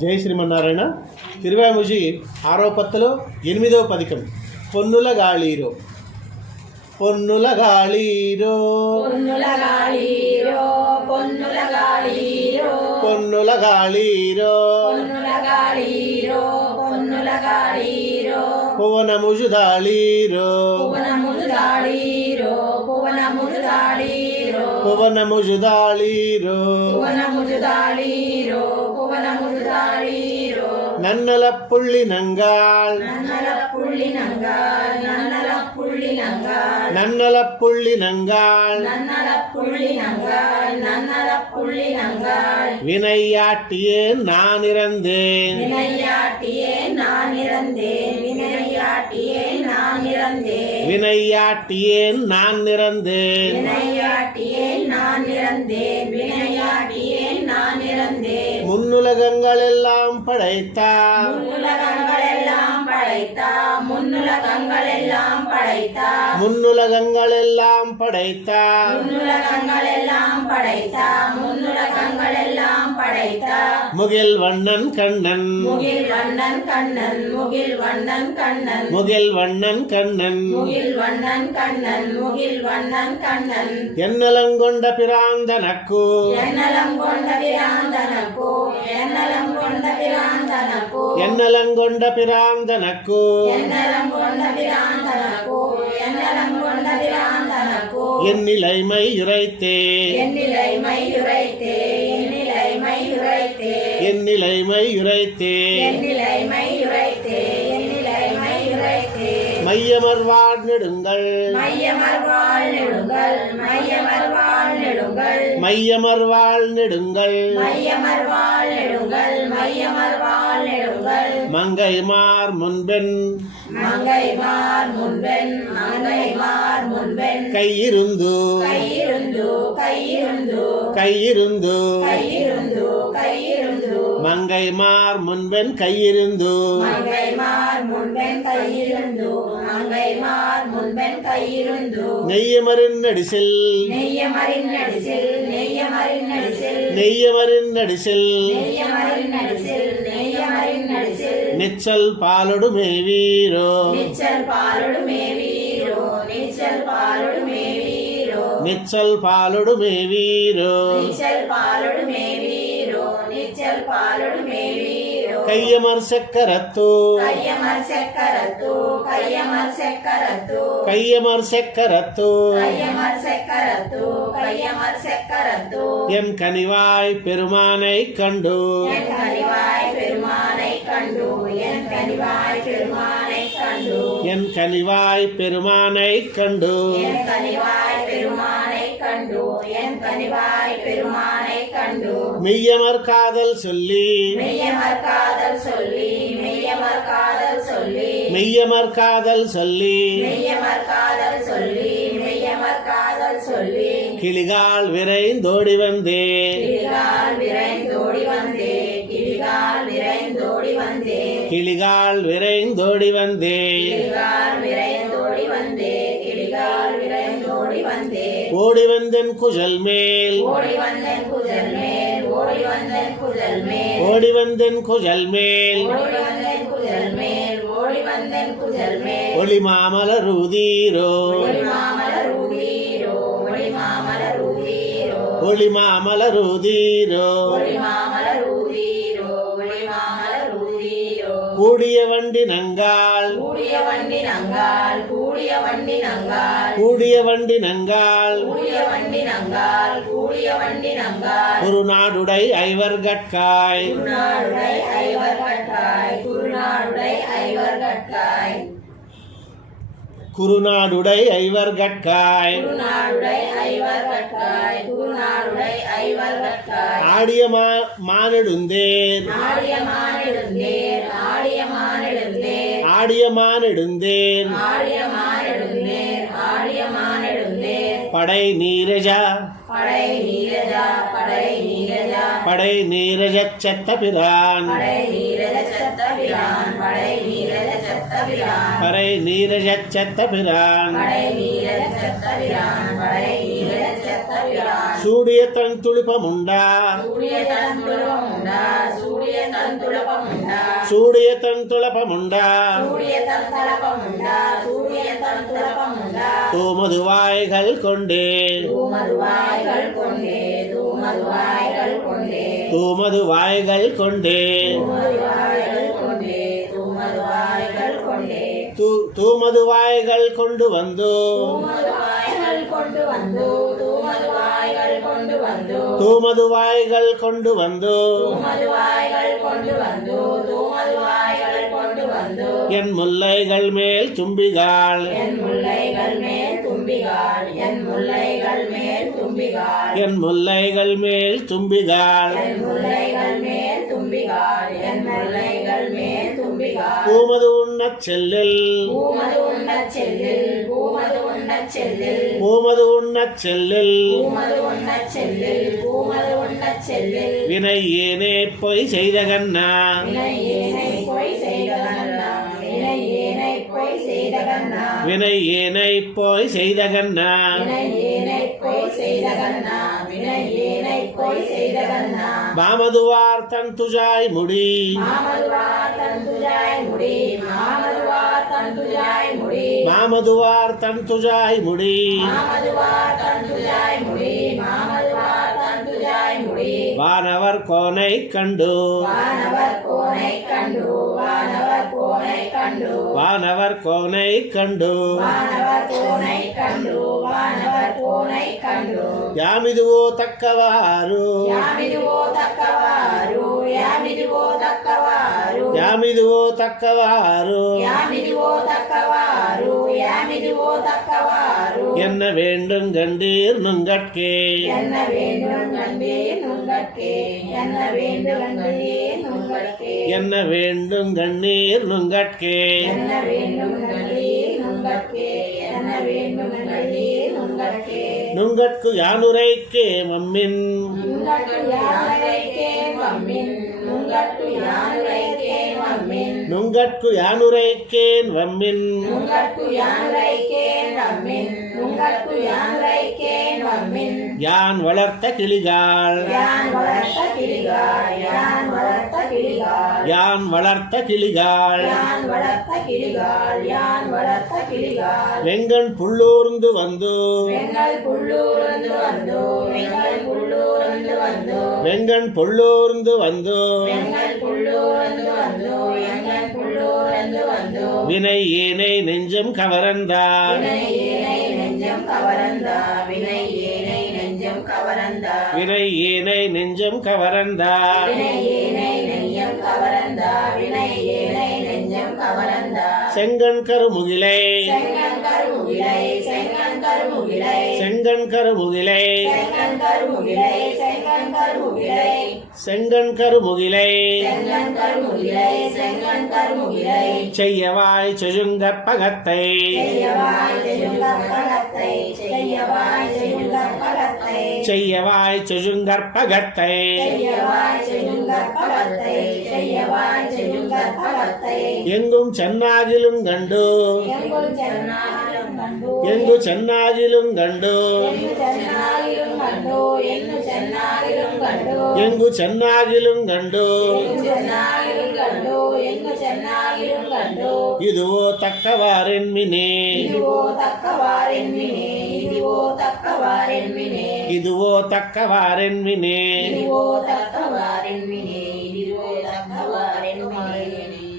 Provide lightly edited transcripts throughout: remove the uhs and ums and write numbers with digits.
జై శ్రీమన్నారాయణ. తిరువాముజి 6వ పత్తులో 8వ పదికం. పొన్నుల గాళీరో పొన్నుల గాళీరో పొన్నుల గాళీరో పొన్నుల గాళీరో పొన్నుల గాళీరో పొన్నుల గాళీరో పొన్నుల గాళీరో పువనముజు దాళీరో పువనములు దాళీరో పువనములు దాళీరో పువనముజు దాళీరో పువనములు దాళీరో పువనములు దాళీరో నన్నల పుళ్ళి నంగాళ్ నన్నల పుళ్ళి నంగాల్ నన్నల పుళ్ళి నంగాల్ నన్నల పుళ్ళి నంగాళ్ நன்னல புள்ளி நங்கால் நன்னல புள்ளி நங்கால் வினையாட்டியே நான் இறந்தேன் வினையாட்டியே நான் இறந்தேன் வினையாட்டியே நான் இறந்தேன் வினையாட்டியே நான் இறந்தேன் வினையாட்டியே நான் இறந்தேன் வினையாட்டியே நான் இறந்தேன் முன்னுலகங்கள் எல்லாம் படைத்தார் முன்னுலகங்கள் எல்லாம் படைத்தா முன்னுலகங்கள் எல்லாம் படைத்தா முன்னுலகங்கள் எல்லாம் படைத்தார் முன்னுலகங்கள் எல்லாம் படைத்தா முன்னுலகங்கள் எல்லாம் படைத்தா முகில் வண்ணன் கண்ணன் முகில் வண்ணன் கண்ணன் முகில் வண்ணன் கண்ணன் முகில் வண்ணன் கண்ணன் முகில் வண்ணன் கண்ணன் முகில் வண்ணன் கண்ணன் என்னலங்கொண்ட பிராந்தனக்கு என்னலம் கொண்ட பிராந்தனக்கோ என்னலம் கொண்ட பிராந்தனக்கோ என்னலங்கொண்ட பிராந்தனக்கு என்னலம் கொண்ட பிராந்தனக்கோ என்னலம் கொண்ட பிராந்தனக்கோ என் நிலைமை உரைத்தே என் நிலைமை உரைத்தே என் நிலைமை உரைத்தே என் நிலைமை உரைத்தே என் நிலைமை உரைத்தே என் நிலைமை உரைத்தே மையமர்வாழ் நெடுங்கள் மையமர்வாள் நெடுங்கள் மையமர்வாள் நெடுங்கள் மையமர்வாழ் நெடுங்கள் மையமர்வாள் நெடுங்கள் மையமர்வாள் நெடுங்கள் மங்கைமார் முன்பென் மங்கைமார் முன்பெண் மங்கைமார் முன்பெண் கையிருந்து கையிருந்து கையிருந்து கையிருந்து கையிருந்து கையிருந்து மங்கைமார் முன்பென் கையிருந்து மங்கைமார் முன்பெண் கையிருந்து மங்கைமார் முன்பெண் கையிருந்து நெய்யமரின் நடிசில் நெய்யமரின் நடிசில் நெய்யமரின் நடிசில் நெய்யமரின் நடிசில் நெய்யமரின் நடிசில் நெய்யமரின் நடிசில் நிச்சல் பாலொடு மேவீரோ நிச்சல் பாலொடு மேவீரோ நிச்சல் பாலொடு மேவீரோ நிச்சல் பாலொடு மேவீரோ நிச்சல் பாலொடு மேவீரோ நிச்சல் பாலொடு மேவீரோ கையமர் செக்கரத்து கையமர் செக்கரத்து கையமர் செக்கரத்து கையமர் செக்கரத்து கையமர் செக்கரத்து கையமர் செக்கரத்து என் கனிவாய் பெருமானை கண்டு என் கனிவாய் பெருமானை கண்டு என் கனிவாய் பெருமானை கண்டு என் கனிவாய் பெருமானை கண்டு என் கனிவாய் பெருமானை கண்டு என் கனிவாய் பெருமானை கண்டு மெய்யமர் காதல் சொல்லி மெய்யமர் காதல் சொல்லி மெய்யமர் காதல் சொல்லி மெய்யமர் காதல் சொல்லி மெய்யமர் காதல் சொல்லி மெய்யமர் காதல் சொல்லி கிளிகால் விரைந்தோடி வந்தே கிளிகால் விரைந்தோடி வந்தே கிளிகால் விரைந்தோடி வந்தே கிளிகால் விரைந்தோடி வந்தே கிளிகால் விரைந்தோடி வந்தே கிளிகால் விரைந்தோடி வந்தே ஓடி வந்தன் குஜல் மேல் ஓடி வந்தேன் குஜல் மேல் ஓடி வந்தேன் குஜல் மேல் ஓடி வந்தன் குஜல் மேல் ஓடி வந்தேன் குஜல் மேல் ஓடி வந்தேன் குஜல் மேல் ஒளி மாமலருதீரோ ஒளி மாமலர் ஊதீரோ ஒளி மாமலர் ஊதீரோ ஒளி மாமலருதீரோ ஒளி மாமலர் ஊதீரோ ஒளி மாமலர் ஊதீரோ கூடிய வண்டி நங்காள் கூடிய வண்டி நங்கால் கூடிய வண்டி நங்கால் கூடிய வண்டி நங்காள் கூடிய வண்டி நங்கால் கூடிய வண்டி நங்கால் ஒரு நாடுடை ஐவர்கட்காய் குருநாடுடை ஐவர் கட்டாய் குருநாடுடை ஐவர் கட்டாய் குருநாடுடை ஐவர்கட்காய் குருநாடுடை ஐவர் கட்டாய் குருநாடுடை ஐவர் கட்டாய் ஆடிய மானெடுந்தேன் ஆடிய மானிடுந்தேர் ஆடிய மானிடுந்தேர் ஆடிய மானெடுந்தேன் ஆடிய மானிடுந்தேர் ஆடிய மானிடுந்தேர் படை நீரஜா படை நீரஜா படை நீரஜா படை நீரஜச் செத்த பிரான் படை நீரஜ சத்த பிரான் படை நீரஜ சத்த பிரான் படை நீரஜச் செத்த பிரான் படை நீரஜ சத்த பிரான் படை நீரஜ சத்த பிரான் சூடிய தன் துளிப்பமுண்டா சூடிய தன் துருவமுண்டா சூடிய தன் తంతులపముండా సూడియతన్ తులపముండా சூடியதந்தளபமுண்டா சூடியதந்துலபமுண்டா தூமதுவாய்கள் கொண்டே தூமதுவாய்கள் கொண்டே தூமதுவாய்கள் கொண்டே தூமதுவாய்கள் கொண்டே தூமதுவாய்கள் கொண்டே தூமதுவாய்கள் கொண்டே தூமதுவாய்கள் கொண்டு வந்து தூமதுவாய்கள் கொண்டு வந்து தூமதுவாய்கள் கொண்டு வந்து தூமதுவாய்கள் கொண்டு வந்து தூமதுவாய்கள் கொண்டு வந்து தூமதுவாய்கள் கொண்டு வந்து என் முல்லைகள் மேல் தும்பிகாள் என் முல்லைகள் மேல் தும்பிகாள் என் முல்லைகள் மேல் தும்பிகாள் என் முல்லைகள் மேல் தும்பிகாள் என் முல்லைகள் மேல் தும்பிகாள் என் முல்லைகள் மேல் தும்பிகாள் பூமது உண்ணச் செல்லில் பூமது உண்ணச் செல்லில் பூமது உண்ணச் செல்லில் பூமது உண்ணச் செல்லில் பூமது உண்ணச் செல்லில் பூமது உண்ணச் செல்லில் வினை ஏனே பொய் செய்த கண்ணா வினை ஏனை பொய் செய்தகண்ணா வினை ஏனை பொய் செய்தகண்ணா வினை ஏனை பொய் செய்த கண்ணா வினை ஏனை பொய் செய்தகண்ணா வினை ஏனை பொய் செய்தகண்ணா பாமதுவார் தன் துஜாய் முடி மாமதுவார் தந்துஜாய் முடி மாமதுவார் தந்துஜாய் முடி மாமதுவார் தன் துஜாய் முடி மாமதுவார் தந்துஜாய் முடி மாமதுவார் தந்துஜாய் முடி வானவர் கோனை கண்டு வானவர் கோனை கண்டு வானவர் கோனை கண்டு வானவர் கோனை கண்டு வானவர் கோனை கண்டு வானவர் கோனை கண்டு யாமிதுவோ தக்கவாறு யாமிதுவோ தக்கவாరు యామిదివో తక్కవారు యామిదువో తక్కవారు యామిదివో తక్కవారు యామిదివో తక్కవారు என்ன வேண்டும் கண்டீர் நுங்கட்கே என்ன வேண்டும் கண்டே நுங்கட்கே என்ன வேண்டும் கண்டே நுங்கட்கே என்ன வேண்டும் கண்ணீர் நுங்கட்கே என்ன வேண்டும் கண்டே நுங்கட்கே என்ன வேண்டும் கண்டே நுங்கட்கே நுங்கட்கு யானுரைக்கே மம்மின் நுங்கட்டு யானுரைக்கே மம்மின் நுங்கட்டு யானுரைக்கே மம்மின் நுங்கட்கு யானுரைக்கேன் வம்மின் நுங்கட்டு யானுரைக்கேன் வம்மின் நுங்கட்டு யானுரைக்கேன் வம்மின் யான் வளர்த்த கிளிகாள் யான் வளர்த்த கிளிகாள் யான் வளர்த்த கிளிகாள் யான் வளர்த்த கிளிகாள் யான் வளர்த்த கிளிகாள் யான் வளர்த்த கிளிகாள் வெங்கண் புள்ளூர்ந்து வந்து வெங்கல் புள்ளூர்ந்து வந்து வெங்கல் புள்ளூர்ந்து வந்து வெங்கண் புள்ளூர்ந்து வந்து வெங்கல் புள்ளூர்ந்து வந்து வெங்கல் புள்ளூர்ந்து வந்து வினை ஏனை நெஞ்சம் கவரந்தார் வினை ஏனை நெஞ்சம் கவரந்தா வினை ஏனை நெஞ்சம் கவரந்தா வினை ஏனை நெஞ்சம் கவரந்தார் வினை ஏனை நெஞ்சம் கவரந்தா வினை ஏனை நெஞ்சம் கவரந்தா செங்கண் கருமுகிலை செங்கன் கருமுகிலை செங்கன் கருமுகிலை செங்கண் கருமுகிலை செங்கன் கருமுகிலை செங்கன் கருமுகிலை செங்கண் கருமுகிலை செங்கன் கருமுகிலை செங்கன் கருமுகிலை செய்யவாய் செழுங்கற்பகத்தை செய்யவாய் செய்யுங்கற்பகத்தை செய்யவாய் செய்யுங்கற்பகத்தை செய்யவாய் செழுங்கற்பகத்தை செய்யவாய் செய்யுங்கற்பகத்தை செய்யவாய் செய்யுங்கற்பகத்தை எங்கும் சென்னாகிலும் கண்டு எங்குள் சென்னாகிலும் கண்டு எங்கு சென்னாகிலும் கண்டு எங்கு சென்னாகிலும் கண்டு எங்கு சென்னாகிலும் கண்டு எங்கு சென்னாகிலும் கண்டு எங்கு சென்னாகிலும் கண்டு எங்கு சென்னாகிலும் கண்டு இதுவோ தக்கவாரென்மினே இதுவோ தக்கவாரென்மினே இதுவோ தக்கவாரென்மினே இதுவோ தக்கவாரென்மினே இதுவோ தக்கவாரென்மினே இதுவோ தக்கவாரென்மினே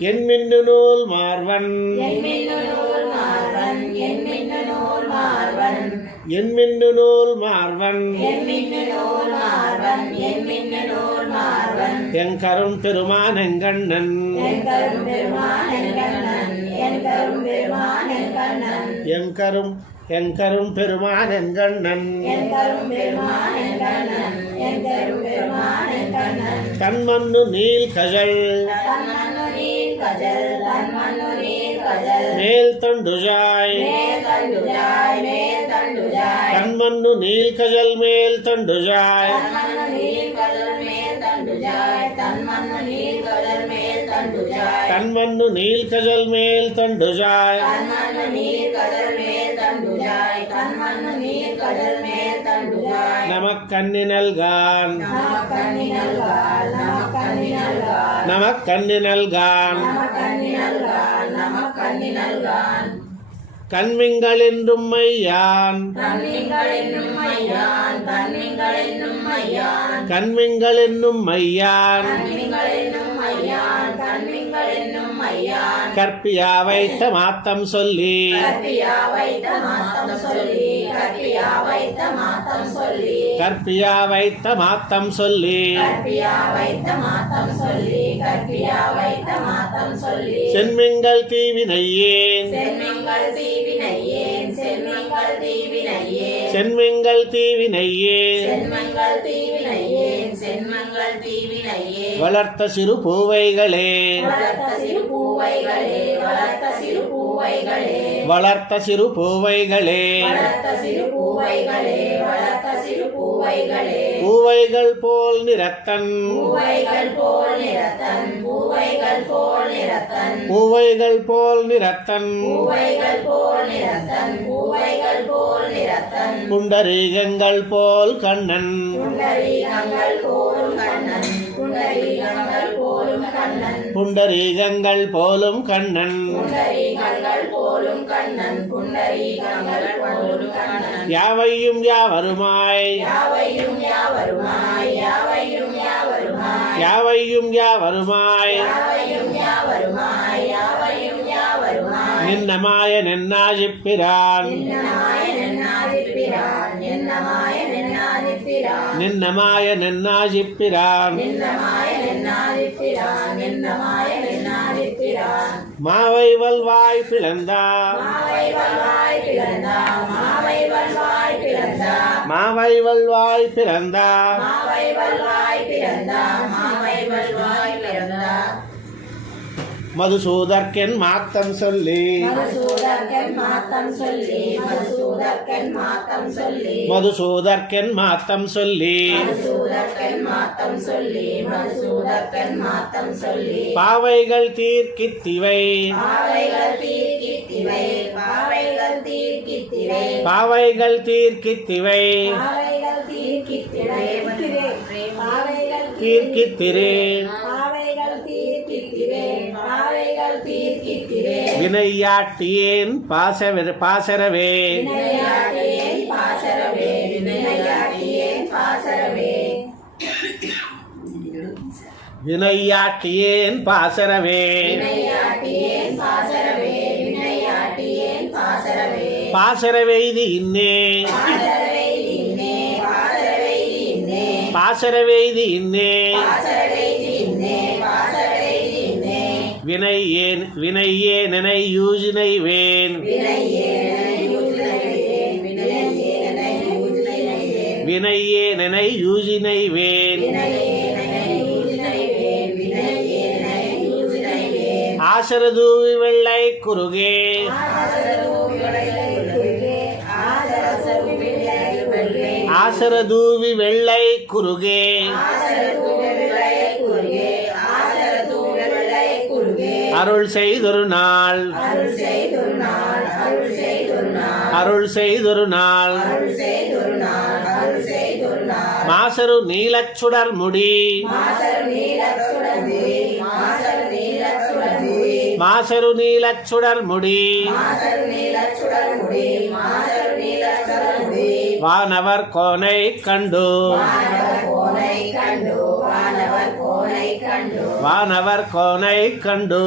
என் மின்னு நூல் மார்வன் என் மின்னு நூல் மார்வன் என் மின்னு நூல் மார்வன் என் மின்னு நூல் மார்வன் என் மின்னு நூல் மார்வன் என் மின்னு நூல் மார்வன் என் கரும் பெருமான் எங்கண்ணன் என் கரும் பெருமான் என் கண்ணன் என் கரும் பெருமான் என் கண்ணன் என் கரும் பெருமான் எங்கண்ணன் என் கரும் பெருமான் என் கண்ணன் என் கரும் பெருமான் என் கண்ணன் தன்மன்னு நீல் கஜல் தன்மன்னு நீர் கஜல் தன்மன்னு நீர் கஜல் மேல் தண்டுஜாய் மேல் தண்டுஜாய் மேல் தண்டுஜாய் தன்மன்னு நீல் கஜல் மேல் தண்டுஜாய் தன்மன்னு நீர் கஜல் மேல் தண்டுஜாய் தன்மன்னு நீர் கஜல் மேல் தண்டுஜாய் தன்மன்னு நீல் கஜல் மேல் தண்டுஜாய் தன்மன்னு நீர் கஜல் மேல் தண்டுஜாய் தன்மன்னு நீர் கஜல் மேல் தண்டுஜாய் நமக்கண்ணி நல்கான் நமக்கண்ணி நல்காள் நமக்கண்ணி நல்காள் நமக்கண்ணி நல்கான் நமக்கண்ணி நல்கான் நமக்கண்ணி நல்கான் கண்மிங்கள் என்றும் மையான் கண்ணிங்கள் என்னும் மையான் கண்ணிங்கள் என்னும் மையான் கண்மிங்கள் என்னும் மையான் கண்ணிங்கள் என்னும் மையான் கண்ணிங்கள் என்னும் மையான் கற்பியா வைத்த மாத்தம் சொல்லி கற்பியா வைத்த மாத்தம் சொல்லி கற்பியா வைத்த மாத்தம் சொல்லி கற்பியா வைத்த மாத்தம் சொல்லி கற்பியா வைத்த மாத்தம் சொல்லி கற்பியா வைத்த மாத்தம் சொல்லி சென்மிங்கள் தீவினையேன் சென்மிங்கள் தீவினையேன் சென்மிங்கள் தீவினையேன் சென்மிங்கள் தீவினையேன் சென்மங்கள் தீவினையேன் சென்மங்கள் தீவினையேன் வளர்த்த சிறு பூவைகளே வளர்த்த சிறு பூவைகளே வளர்த்த சிறு பூவைகளே வளர்த்த சிறு பூவைகளே வளர்த்த சிறு பூவைகளே வளர்த்த சிறு பூவைகளே பூவைகள் போல் நிறத்தன் பூவைகள் போல் நிறத்தன் பூவைகள் போல் நிறத்தன் பூவைகள் போல் நிறத்தன் பூவைகள் போல் நிறத்தன் பூவைகள் போல் நிறத்தன் புண்டரீகங்கள் போல் கண்ணன் புண்டரீகங்கள் போலும் கண்ணன் புண்டரீகங்கள் போலும் கண்ணன் புண்டரீகங்கள் போலும் கண்ணன் புண்டரீகங்கள் போலும் கண்ணன் புண்டரீகங்கள் போலும் கண்ணன் யாவையும் யாவருமாய் யாவையும் யாவருமாய் யாவையும் யாவருமாய் யாவையும் யாவருமாய் யாவையும் யாவருமாய் யாவையும் யாவருமாய் நின்னமாய நென்னாஜிப்பிரான் என்னமாய நென்னாதிப்பிரான் என்னமாய நென்னாதிப்பிரான் நின்னமாய நென்னாஜிப்பிரான் என்னமாய நென்னாதிப்பிரான் என்னமாய நென்னாதிப்பிரான் மாவை வல்வாய் பிளந்தா மாவை வல்வாய் பிறந்தா மாவை வல்வாய் பிறந்தா மாவை வல்வாய் பிறந்தா மாவை வல்வாய் பிறந்தா மாவை வல்வாய் பிறந்தா மதுசூதர்க்கென் மாத்தம் சொல்லி மதுசூதர்க்கன் மாத்தம் சொல்லி மதுசூதர்க்கன் மாத்தம் சொல்லி மதுசூதர்க்கென் மாத்தம் சொல்லி மதுசூதர்க்கன் மாத்தம் சொல்லி மதுசூதர்க்கன் மாத்தம் சொல்லி பாவைகள் தீர்க்கித்திவை பாவைகள் தீர்க்கித்திவை பாவைகள் தீர்க்கித்திவை பாவைகள் தீர்க்கித்திவை பாவைகள் தீர்க்கித்திவை பாவைகள் தீர்க்கித்திரே பாவைகள் தீர்க்கித்திவே பாவைகள் தீர்க்கித்திவே வினையாட்டியேன் பாசரவே வினையாட்டியேன் பாசரவே வினையாட்டியேன் பாசரவே வினையாட்டியேன் பாசரவே வினையாட்டியேன் பாசரவே வினையாட்டியேன் பாசரவே பாசரவெய்தி இன்னே பாசரவைதி இன்னே பாசரவைதி இன்னே பாசரவெய்தி இன்னே பாசரவைதி இன்னே பாசரவைதி இன்னே வினையே நினை யூஜினை வேன் வினையே யூஜினைவேன் வினையே யூஜினைவேன் வினையே நினை யூஜினை வேன் ஆசரதூவி வெள்ளை குறுகே ஆசரதூவி வெள்ளை குறுகே அருள் செய்தொரு நாள் அருள் செய்தொரு நாள் மாசரு நீலச்சுடர் முடி மாசரு நீலச்சுடர் முடி வானவர் கோனை கண்டு வானவர் கோனை கண்டு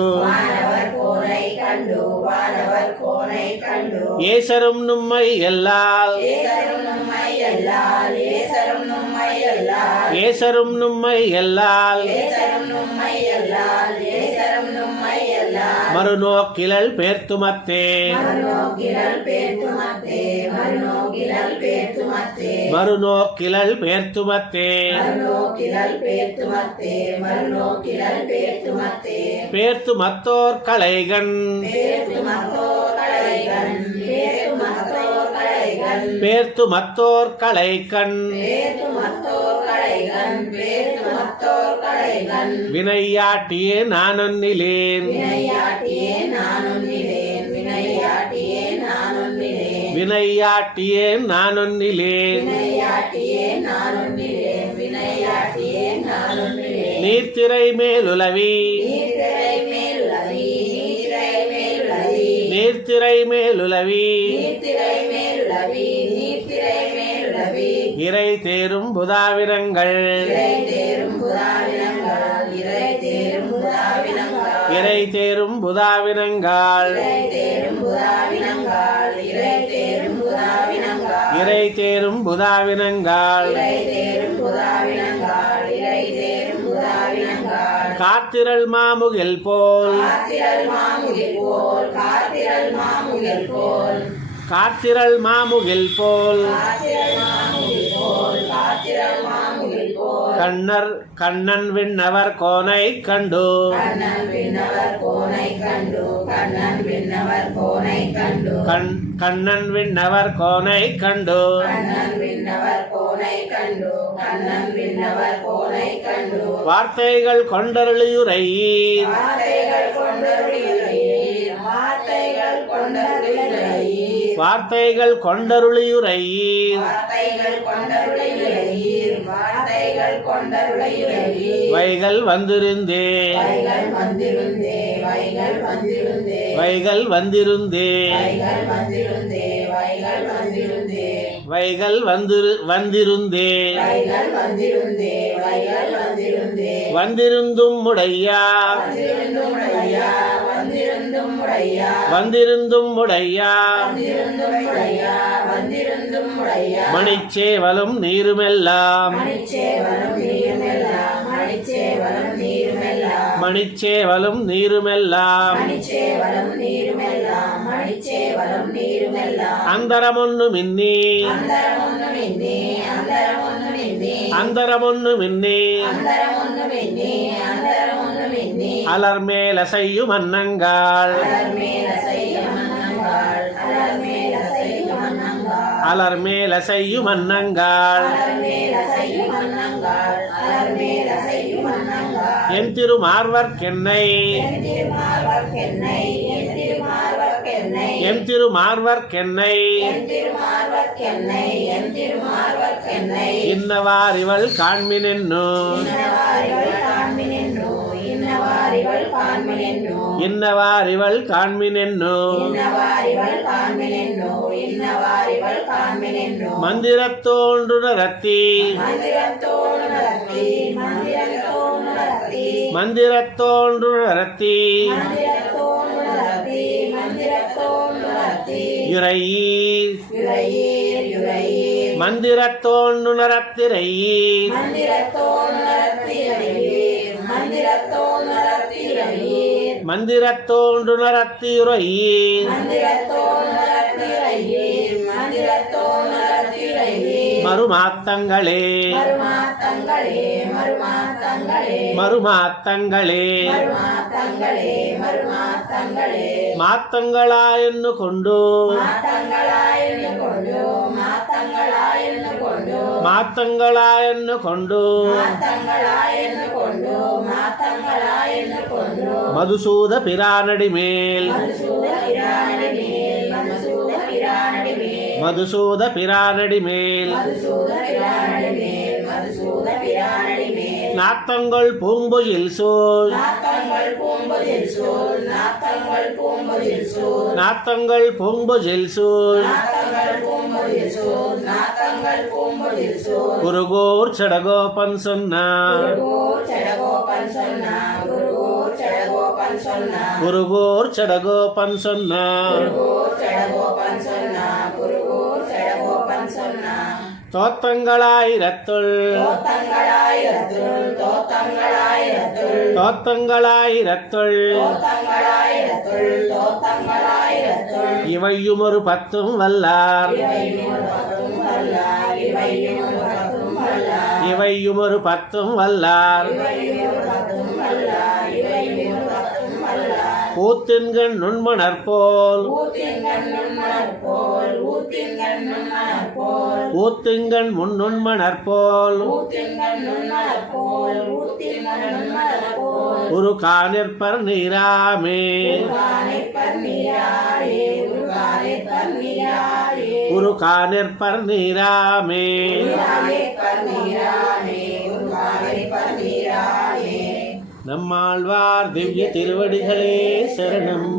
ஏசரும் நும்மை எல்லால் ஏசரும் நும்மை எல்லால் மறுநோக்கிலல் பேர்த்துமத்தே மறுநோக்கிலல் பேர்த்துமத்தே பேர்த்துமத்தோர் கலைகண் பேர்த்துமத்தோர் கலைகண் வினையாட்டியே நானொன்னிலேன் வினையாட்டியே நானொன்னிலேன் நீ நீர்த்திரை மேலுலவி நீர்த்திரை மேலுலவி நீர்த்திரை மேலுலவி நீர்த்திரை மேலுலவி நீர்த்திரை மேலுலவி நீர்த்திரை மேலுலவி இறை தேரும் புதாவினங்கள் இறை தேரும் புதாவினங்கள் இறை தேரும் புதாவினங்கள் இறை தேரும் புதாவினங்கள் இறை தேரும் புதாவினங்கள் இறை தேரும் புதாவினங்கள் இறை தேரும் புதாவினங்கள் இறை தேரும் புதாவினங்கள் இறை தேரும் புதாவினங்கள் காத்திரள் மாமுகில் போல் காத்திரள் மாமுகில் போல் காத்திரள் மாமுகில் போல் காத்திரள் மாமுகில் போல் காத்திரள் மாமுகில் போல் காத்திரள் மாமுகில் போல் கண்ணன் விண்ணவர் கோனை கண்டு கண்ணன் விண்ணவர் கோனை கண்டு கண்ணன் விண்ணவர் கோனை கண்டு கண்ணன் விண்ணவர் கோனை கண்டு கண்ணன் விண்ணவர் கோனை கண்டு கண்ணன் விண்ணவர் கோனை கண்டு வார்த்தைகள் கொண்டருளியுரையீர் வார்த்தைகள் கொண்டருளியுரையீர் வார்த்தைகள் கொண்டருளியுரையீர் வார்த்தைகள் கொண்டருளியுரையீர் வார்த்தைகள் கொண்டருளியுரையீர் வார்த்தைகள் கொண்டருளியுரையீர் வைகள் வந்திருந்தே வைகள் வந்திருந்தே வைகள் வந்திருந்தே வைகள் வந்திருந்தே வைகள் வந்திருந்தே வைகள் வந்திருந்தே வைகள் வந்திருந்தே வைகள் வந்திருந்தே வைகள் வந்திருந்தே வந்திருந்தும் உடையா வந்திருந்தும் உடையா வந்திருந்தும் உடையா வந்திருந்தும் உடையா வந்திருந்தும் உடையா வந்திருந்தும் உடையா மணிச்சேவலும் நீருமெல்லாம் மணிச்சேவலும் நீருமெல்லாம் மணிச்சேவலும் நீருமெல்லாம் மணிச்சேவலும் நீருமெல்லாம் மணிச்சேவலும் நீருமெல்லாம் மணிச்சேவலும் நீருமெல்லாம் அந்தரமொன்னு மின்னி அந்தரமொன்னு மின்னி அந்தரமொன்னு மின்னி அந்தரமொன்னு மின்னி அந்தரமொன்னு மின்னி அந்தரமொன்னு மின்னி அலர்மேல செய்யும் அன்னங்காள் அலர்மேல செய்யும் அன்னங்காள் அலர்மேல செய்யும் அன்னங்காள் அலர்மேல செய்யும் அன்னங்காள் அலர்மேல செய்யும் அன்னங்காள் அலர்மேல செய்யும் அன்னங்காள் என் திருமார்வர்க்கென்னை என் திருமார்வர்க்கென்னை என் திருமார்வர்க்கென்னை என் திருமார்வர்க்கென்னை என் திருமார்வர்க்கென்னை என் திருமார்வர்க்கென்னை இன்னவாரிவள் காண்மினென்னு இன்னவாரிவள் காண்மினென்னோ இன்னவாரிவள் காண்மினென்னோ இன்னவாரிவள் காண்மினென்னு இன்னவாரிவள் காண்மினென்னோ இன்னவாரிவள் காண்மினென்னோ மந்திரத்தோன்று ரத்தி மந்திரத்தோடு நடத்தி மந்திரத்தோடு நடத்தி மந்திரத்தோன்று ரத்தி மந்திரத்தோடு நடத்தி மந்திரத்தோடு நடத்தி யுரையீர் யுரையீர் யுரையீர் மந்திரத்தோன்று நரத்திரையீர் மந்திரத்தோடு நடத்தி யுரையீர் மந்திரத்தோடு நடத்தி யுரையீர் மந்திரத்தோன்று நரத்தியுரையீர் மந்திரத்தோடு நடத்தி யுரையீர் மந்திரத்தோடு நடத்தி யுரையீர் மறுமாத்தங்களே மறுமாத்தங்களே மறுமாத்தங்களே மறுமாத்தங்களே மறுமாத்தங்களே மறுமாத்தங்களே மாத்தங்களாயென்னு கொண்டு மாத்தங்களாയെന്ന് കൊണ്ടു മാത്തങ്ങളായെന്ന് കൊണ്ടു மாத்தங்களாயென்னு கொண்டு മാത്തങ്ങളായെന്ന് കൊണ്ടു മാത്തങ്ങളായെന്ന് കൊണ്ടു மதுசூத பிரானடி மேல் മധുസൂദ പിരാനടി മേൽ മധുസൂദ പിരാനടി മേൽ மதுசூத பிரானடி மேல் മധുസൂദ പിരാനടി മേൽ മധുസൂദ പിരാനടി മേൽ நாத்தங்கள் பூம்பொயில் சோல் നാത്തങ്ങൾ പൂമ്പൊതിൽ സൂൽ നാത്തങ്ങൾ പൂമ്പൊതിൽ സൂൽ நாத்தங்கள் பூம்பொயில் சோல் നാത്തങ്ങൾ പൂമ്പൊതിൽ സൂൽ നാത്തങ്ങൾ പൂമ്പൊതിൽ സൂൽ குருகோர் சடகோபன் சொன்னார் குருகூர் சடகோபன் சொன்னார் குருகூர் சடகோபன் சொன்னார் குருகோர் சடகோபன் சொன்னார் குருகூர் சடகோபன் சொன்னார் குருகூர் சடகோபன் சொன்னார் தோத்தங்களாயிரத்துள் தோத்தங்களாயிரத்துள் தோத்தங்களாயிரத்துள் தோத்தங்களாயிரத்துள் தோத்தங்களாயிரத்துள் தோத்தங்களாயிரத்துள் இவையும் ஒரு பத்தும் வல்லார் இவையும் ஒரு பத்தும் வல்லார் இவையும் ஒரு பத்தும் வல்லார் இவையும் ஒரு பத்தும் வல்லார் இவையும் ஒரு பத்தும் வல்லார் இவையும் ஒரு பத்தும் வல்லார் கூத்தின்கண் நுண்மணர் போல் ஊத்தின்கண் நுண்மணர் போல் ஊத்தின்கண் நுண்மணர் போல் ஊத்தின்கண் முன்னுண்மணர் போல் ஊத்தின்கண் நுண்மணர் போல் ஊத்தின்கண் நுண்மணர் போல் ஒரு காணிற்பர் நீராமே உருகானைப்பர் நீராடே உருகானைப்பர் நீராடே ஒரு காணிற்பர் நீராமே உருகானைப்பர் நீராடே உருகானைப்பர் நீராடே நம்மாழ்வார் திவ்ய திருவடிகளே சரணம்.